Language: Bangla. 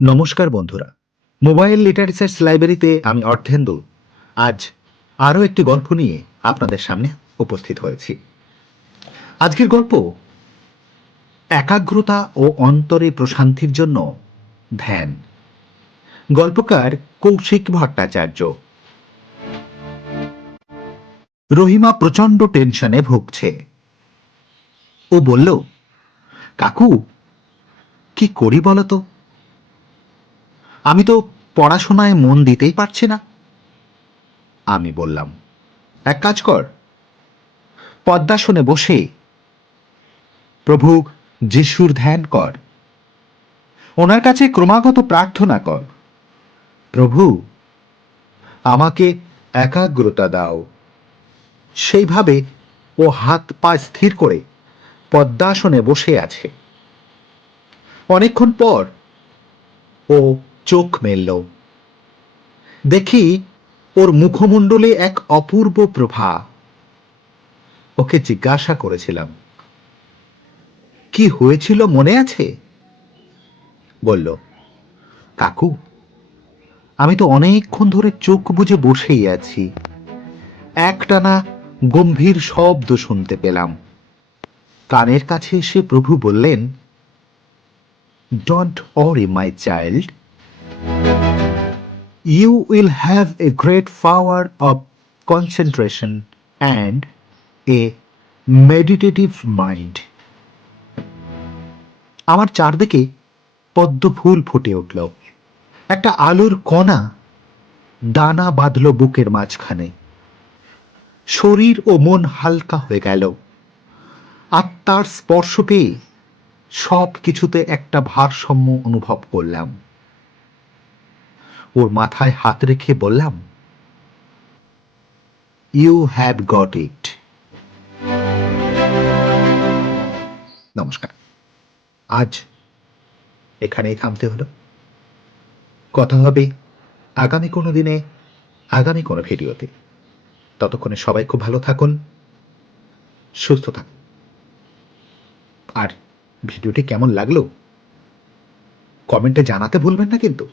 নমস্কার বন্ধুরা, মোবাইল লিটারেচার্স লাইব্রেরিতে আমি অর্ধেন্দু আজ আরও একটি গল্প নিয়ে আপনাদের সামনে উপস্থিত হয়েছি। আজকের গল্প একাগ্রতা ও অন্তরে প্রশান্তির জন্য ধ্যান। গল্পকার কৌশিক ভট্টাচার্য। রহিমা প্রচন্ড টেনশনে ভুগছে। ও বলল, কাকু কি করি বলতো? আমি তো পড়াশোনায় মন দিতেই পারছি না। আমি বললাম, এক কাজ কর, পদ্মাসনে বসে প্রভু যিশুর ধ্যান কর, ওনার কাছে ক্রমাগত প্রার্থনা কর, প্রভু আমাকে একাগ্রতা দাও। সেইভাবে ও হাত পা স্থির করে পদ্মাসনে বসে আছে। অনেকক্ষণ পর ও চোখ মেলল। দেখি ওর মুখমণ্ডলে এক অপূর্ব প্রভা। ওকে জিজ্ঞাসা করেছিলাম, কি হয়েছিল মনে আছে? বলল, কাকু আমি তো অনেকক্ষণ ধরে চোখ বুজে বসেই আছি। একটানা গম্ভীর শব্দ শুনতে পেলাম। কানের কাছে এসে প্রভু বললেন, don't worry my child, you will have a great power of concentration and a meditative mind. আমার চারদিকে পদ্ম ফুল ফুটে উঠল। একটা আলোর কণা দানা বাঁধল বুকের মাঝখানে। শরীর ও মন হালকা হয়ে গেল। আত্মার স্পর্শ পেয়ে সব কিছুতে একটা ভারসাম্য অনুভব করলাম। ওর মাথায় হাত রেখে বললাম, ইউ হ্যাভ গট ইট। নমস্কার। আজ এখানেই থামতে হলো। কথা হবে আগামী কোনো দিনে, আগামী কোনো ভিডিওতে। ততক্ষণে সবাই খুব ভালো থাকুন, সুস্থ থাকুন। আর ভিডিওটি কেমন লাগলো কমেন্টে জানাতে ভুলবেন না কিন্তু।